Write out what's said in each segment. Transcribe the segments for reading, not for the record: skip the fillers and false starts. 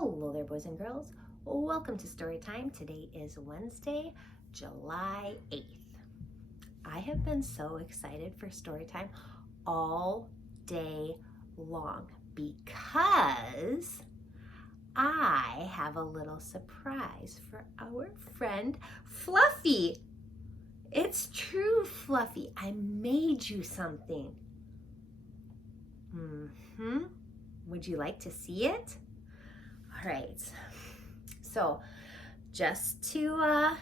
Hello there, boys and girls. Welcome to Story Time. Today is Wednesday, July 8th. I have been so excited for Story Time all day long because I have a little surprise for our friend Fluffy. It's true, Fluffy. I made you something. Would you like to see it? All right. So just to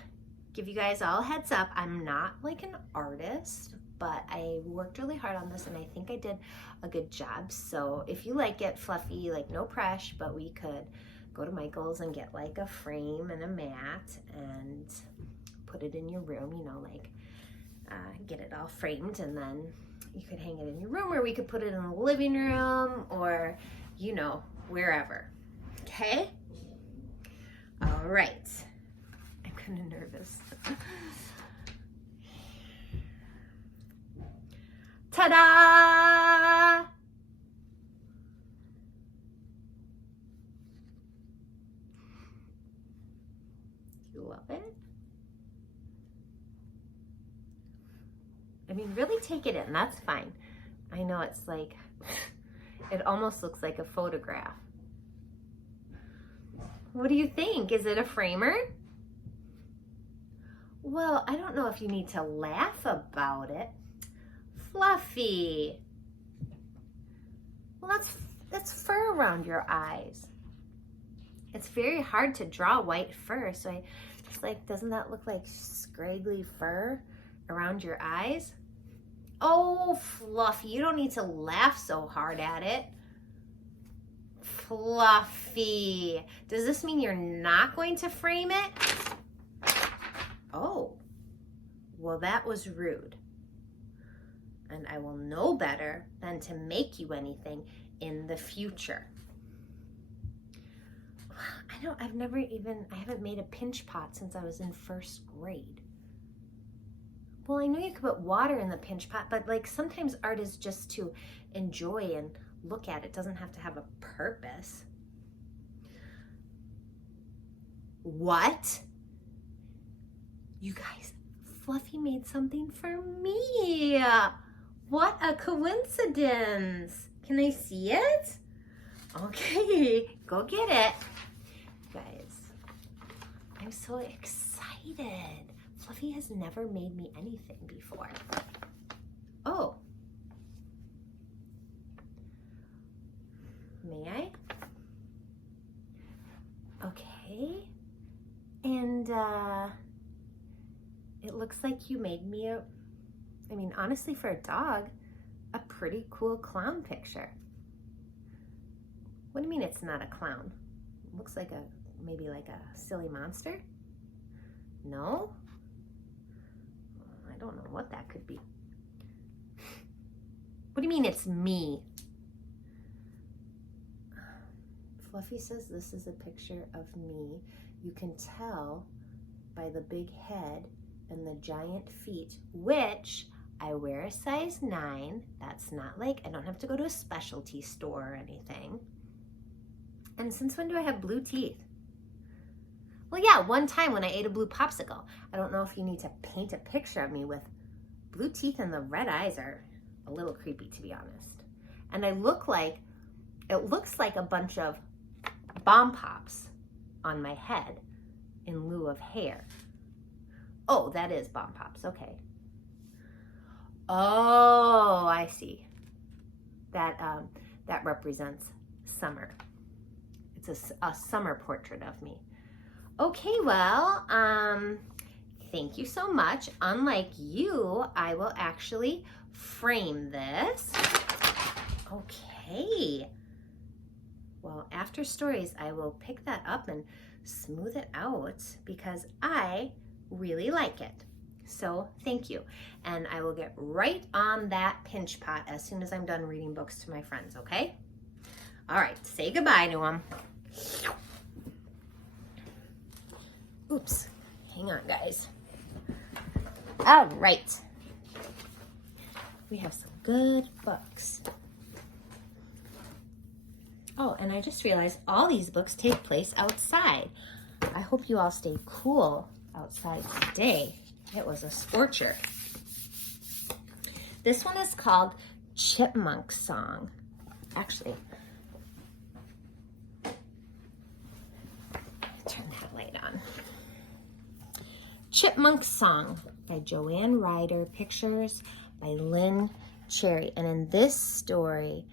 give you guys all a heads up, I'm not like an artist, but I worked really hard on this and I think I did a good job. So if you like it, Fluffy, like no pressure, but we could go to Michael's and get like a frame and a mat and put it in your room, you know, like get it all framed, and then you could hang it in your room, or we could put it in the living room, or, you know, wherever. Okay? All right. I'm kind of nervous. Ta-da! You love it? I mean, really take it in. That's fine. I know it's like, it almost looks like a photograph. What do you think? Is it a framer? Well, I don't know if you need to laugh about it. Fluffy. Well, that's fur around your eyes. It's very hard to draw white fur, so it's like, doesn't that look like scraggly fur around your eyes? Oh, Fluffy, you don't need to laugh so hard at it. Fluffy, does this mean you're not going to frame it? Oh, well, that was rude. And I will know better than to make you anything in the future. I haven't made a pinch pot since I was in first grade. Well, I know you could put water in the pinch pot, but like sometimes art is just to enjoy and look at. It doesn't have to have a purpose. What? You guys, Fluffy made something for me. What a coincidence. Can I see it? Okay, go get it. Guys, I'm so excited. Fluffy has never made me anything before. Oh. May I? Okay. And it looks like you made me honestly, for a dog, a pretty cool clown picture. What do you mean it's not a clown? It looks like maybe like a silly monster? No? I don't know what that could be. What do you mean it's me? Fluffy says this is a picture of me. You can tell by the big head and the giant feet, which I wear a size 9. That's not like, I don't have to go to a specialty store or anything. And since when do I have blue teeth? Well, yeah, one time when I ate a blue popsicle. I don't know if you need to paint a picture of me with blue teeth, and the red eyes are a little creepy, to be honest. And it looks like a bunch of bomb pops on my head in lieu of hair. Oh, that is bomb pops, okay. Oh, I see. That represents summer. It's a summer portrait of me. Okay, well, thank you so much. Unlike you, I will actually frame this. Okay. Well, after stories, I will pick that up and smooth it out because I really like it. So thank you. And I will get right on that pinch pot as soon as I'm done reading books to my friends, okay? All right, say goodbye to them. Oops, hang on, guys. All right. We have some good books. Oh, and I just realized all these books take place outside. I hope you all stay cool outside today. It was a scorcher. This one is called Chipmunk Song. Actually, turn that light on. Chipmunk Song by Joanne Ryder. Pictures by Lynn Cherry. And in this story,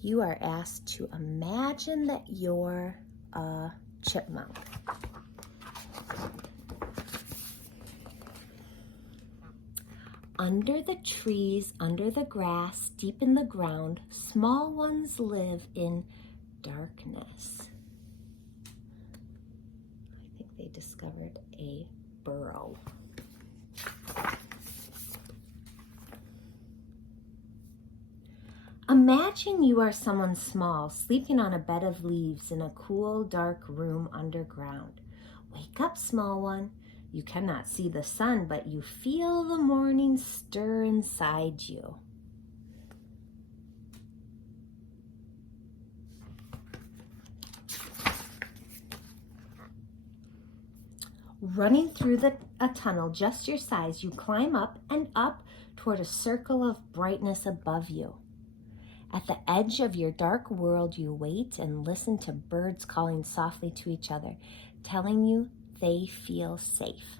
you are asked to imagine that you're a chipmunk. Under the trees, under the grass, deep in the ground, small ones live in darkness. I think they discovered a burrow. Imagine you are someone small, sleeping on a bed of leaves in a cool, dark room underground. Wake up, small one. You cannot see the sun, but you feel the morning stir inside you. Running through a tunnel just your size, you climb up and up toward a circle of brightness above you. At the edge of your dark world, you wait and listen to birds calling softly to each other, telling you they feel safe.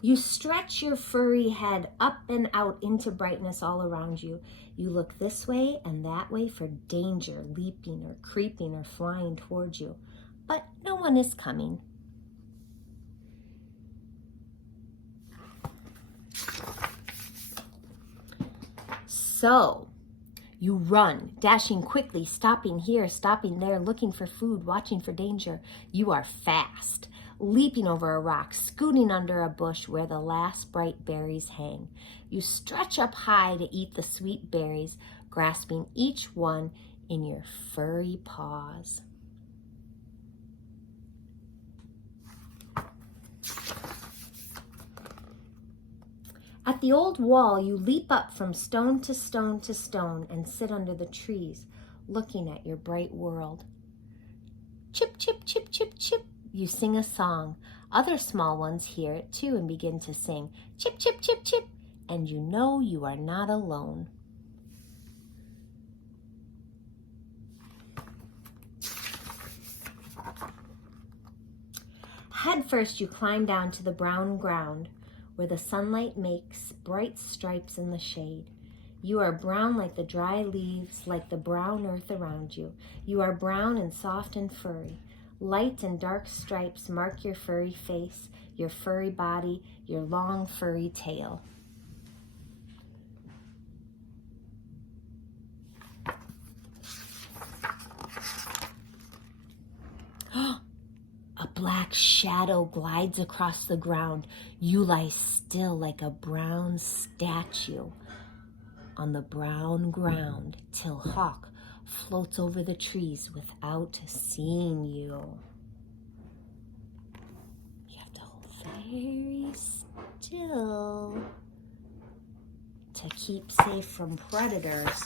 You stretch your furry head up and out into brightness all around you. You look this way and that way for danger, leaping or creeping or flying towards you. But no one is coming. So, you run, dashing quickly, stopping here, stopping there, looking for food, watching for danger. You are fast, leaping over a rock, scooting under a bush where the last bright berries hang. You stretch up high to eat the sweet berries, grasping each one in your furry paws. At the old wall, you leap up from stone to stone to stone and sit under the trees, looking at your bright world. Chip, chip, chip, chip, chip, you sing a song. Other small ones hear it too and begin to sing, chip, chip, chip, chip, and you know you are not alone. Head first, you climb down to the brown ground, where the sunlight makes bright stripes in the shade. You are brown like the dry leaves, like the brown earth around you. You are brown and soft and furry. Light and dark stripes mark your furry face, your furry body, your long furry tail. A black shadow glides across the ground. You lie still like a brown statue on the brown ground till Hawk floats over the trees without seeing you. You have to hold very still to keep safe from predators.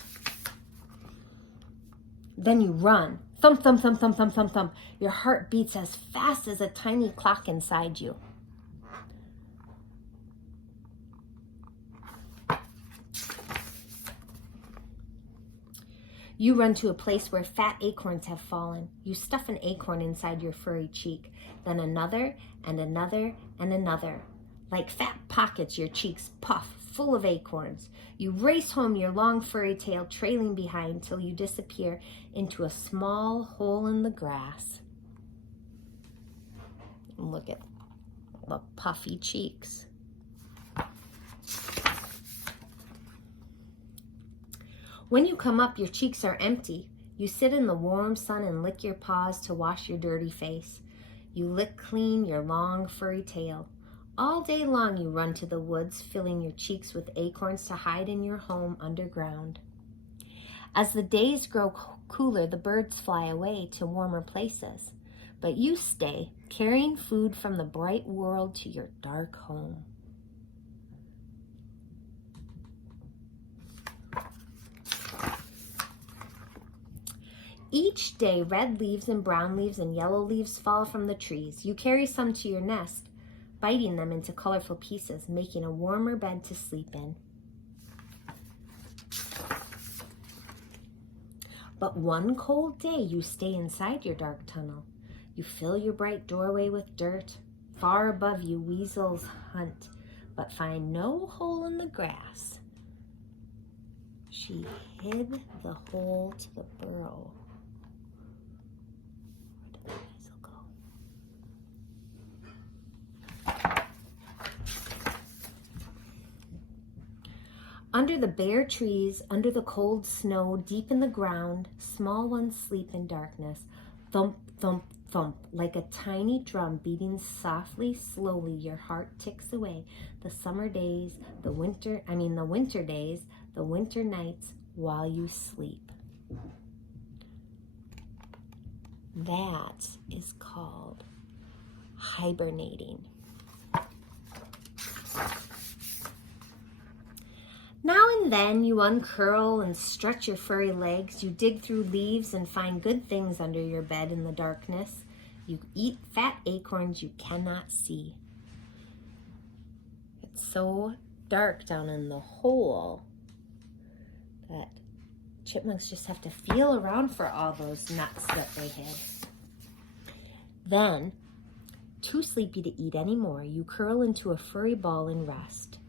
Then you run. Thump, thump, thump, thump, thump, thump, thump. Your heart beats as fast as a tiny clock inside you. You run to a place where fat acorns have fallen. You stuff an acorn inside your furry cheek, then another and another and another. Like fat pockets, your cheeks puff, full of acorns. You race home, your long furry tail trailing behind till you disappear into a small hole in the grass. Look at the puffy cheeks. When you come up, your cheeks are empty. You sit in the warm sun and lick your paws to wash your dirty face. You lick clean your long furry tail. All day long you run to the woods, filling your cheeks with acorns to hide in your home underground. As the days grow cooler, the birds fly away to warmer places. But you stay, carrying food from the bright world to your dark home. Each day, red leaves and brown leaves and yellow leaves fall from the trees. You carry some to your nest, biting them into colorful pieces, making a warmer bed to sleep in. But one cold day, you stay inside your dark tunnel. You fill your bright doorway with dirt. Far above you, weasels hunt, but find no hole in the grass. She hid the hole to the burrow. Where did the weasel go? Under the bare trees, under the cold snow, deep in the ground, small ones sleep in darkness. Thump, thump, thump, like a tiny drum beating softly, slowly, your heart ticks away. The summer days, the winter days, the winter nights while you sleep. That is called hibernating. Now and then you uncurl and stretch your furry legs. You dig through leaves and find good things under your bed in the darkness. You eat fat acorns you cannot see. It's so dark down in the hole that chipmunks just have to feel around for all those nuts that they hid. Then, too sleepy to eat anymore, you curl into a furry ball and rest.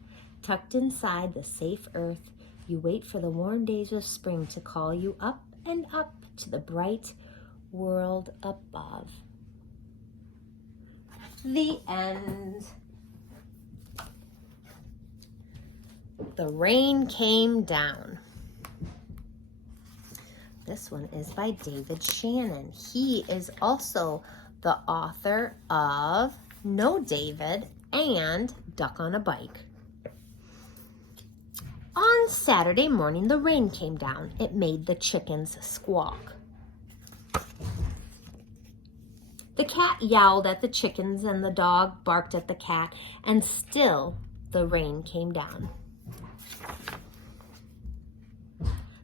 Tucked inside the safe earth, you wait for the warm days of spring to call you up and up to the bright world above. The end. The rain came down. This one is by David Shannon. He is also the author of No David and Duck on a Bike. On Saturday morning, the rain came down. It made the chickens squawk. The cat yowled at the chickens and the dog barked at the cat, and still the rain came down.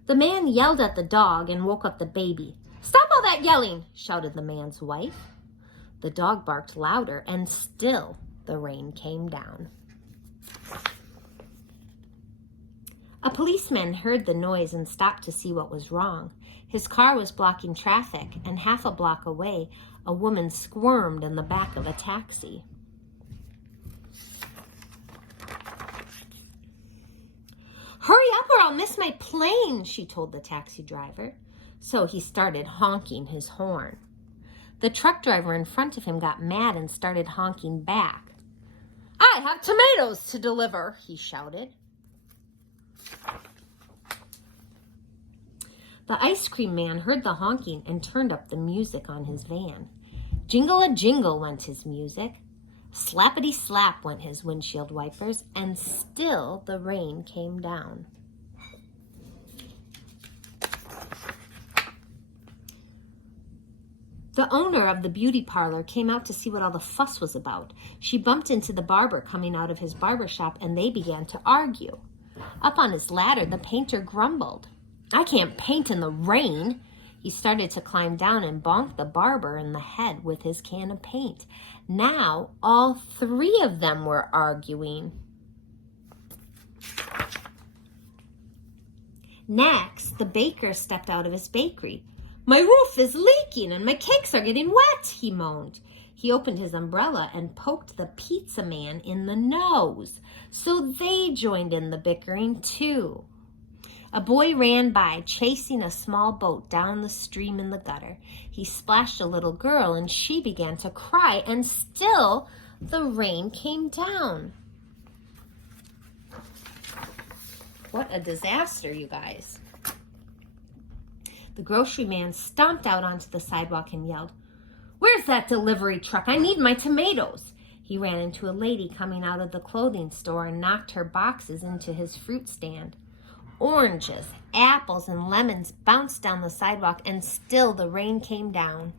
The man yelled at the dog and woke up the baby. "Stop all that yelling!" shouted the man's wife. The dog barked louder, and still the rain came down. A policeman heard the noise and stopped to see what was wrong. His car was blocking traffic, and half a block away, a woman squirmed in the back of a taxi. "Hurry up or I'll miss my plane," she told the taxi driver. So he started honking his horn. The truck driver in front of him got mad and started honking back. "I have tomatoes to deliver," he shouted. The ice cream man heard the honking and turned up the music on his van. Jingle-a-jingle went his music. Slappity-slap went his windshield wipers, and still the rain came down. The owner of the beauty parlor came out to see what all the fuss was about. She bumped into the barber coming out of his barber shop, and they began to argue. Up on his ladder, the painter grumbled. "I can't paint in the rain." He started to climb down and bonked the barber in the head with his can of paint. Now, all three of them were arguing. Next, the baker stepped out of his bakery. "My roof is leaking and my cakes are getting wet," he moaned. He opened his umbrella and poked the pizza man in the nose. So they joined in the bickering too. A boy ran by, chasing a small boat down the stream in the gutter. He splashed a little girl and she began to cry, and still the rain came down. What a disaster, you guys. The grocery man stomped out onto the sidewalk and yelled, "Where's that delivery truck? I need my tomatoes." He ran into a lady coming out of the clothing store and knocked her boxes into his fruit stand. Oranges, apples, and lemons bounced down the sidewalk, and still the rain came down.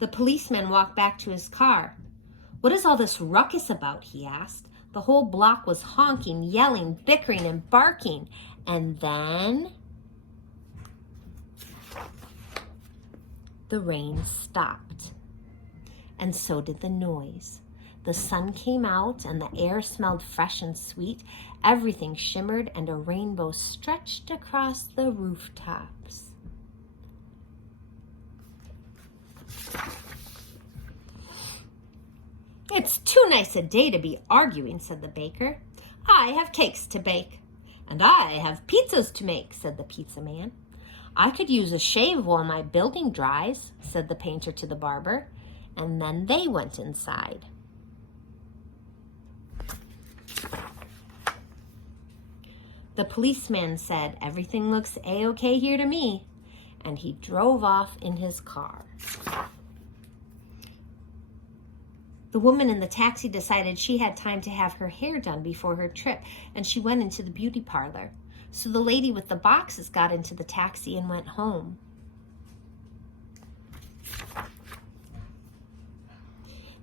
The policeman walked back to his car. "What is all this ruckus about?" he asked. The whole block was honking, yelling, bickering, and barking. And then the rain stopped. And so did the noise. The sun came out and the air smelled fresh and sweet. Everything shimmered and a rainbow stretched across the rooftops. "It's too nice a day to be arguing," said the baker. "I have cakes to bake." "And I have pizzas to make," said the pizza man. "I could use a shave while my building dries," said the painter to the barber. And then they went inside. The policeman said, "Everything looks A-okay here to me," and he drove off in his car. The woman in the taxi decided she had time to have her hair done before her trip, and she went into the beauty parlor. So the lady with the boxes got into the taxi and went home.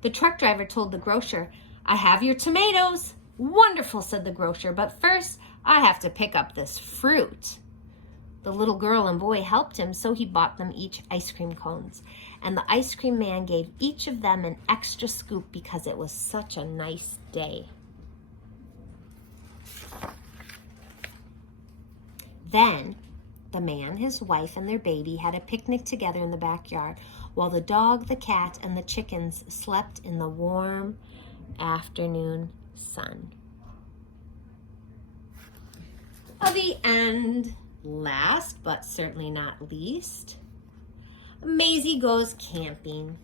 The truck driver told the grocer, "I have your tomatoes." "Wonderful," said the grocer, "but first I have to pick up this fruit." The little girl and boy helped him, so he bought them each ice cream cones. And the ice cream man gave each of them an extra scoop because it was such a nice day. Then the man, his wife, and their baby had a picnic together in the backyard, while the dog, the cat, and the chickens slept in the warm afternoon sun. The end. Last, but certainly not least, Maisy goes camping.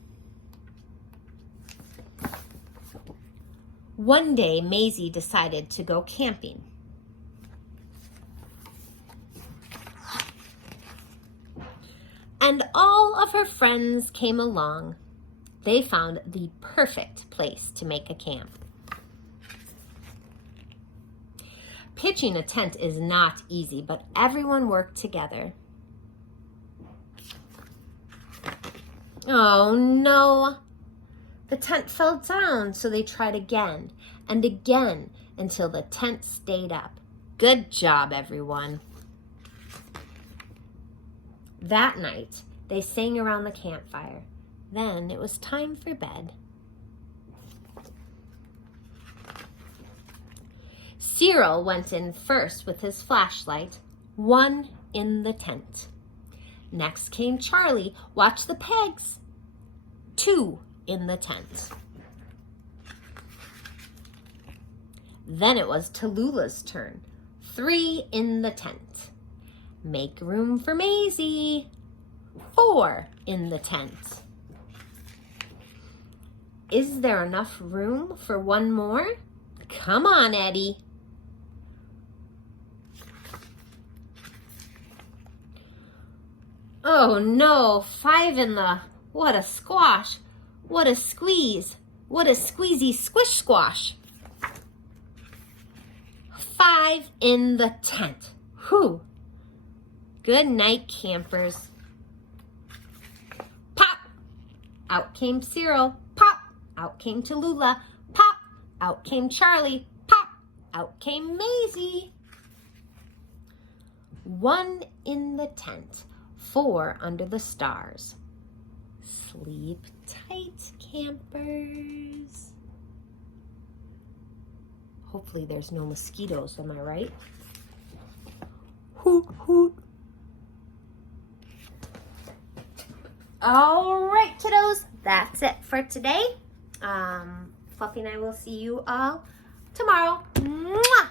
One day, Maisy decided to go camping. And all of her friends came along. They found the perfect place to make a camp. Pitching a tent is not easy, but everyone worked together. Oh no! The tent fell down, so they tried again and again until the tent stayed up. Good job, everyone. That night, they sang around the campfire. Then it was time for bed. Cyril went in first with his flashlight, one in the tent. Next came Charlie. Watch the pegs. 2 in the tent. Then it was Tallulah's turn. 3 in the tent. Make room for Maisy. 4 in the tent. Is there enough room for one more? Come on, Eddie. Oh no, 5 in the, what a squash, what a squeeze, what a squeezy squish squash. 5 in the tent. Whew. Good night, campers. Pop! Out came Cyril. Pop! Out came Tallulah. Pop! Out came Charlie. Pop! Out came Maisy. 1 in the tent. 4 under the stars. Sleep tight, campers. Hopefully there's no mosquitoes, am I right? Hoot, hoot. All right, kiddos, that's it for today. Fluffy and I will see you all tomorrow. Mwah!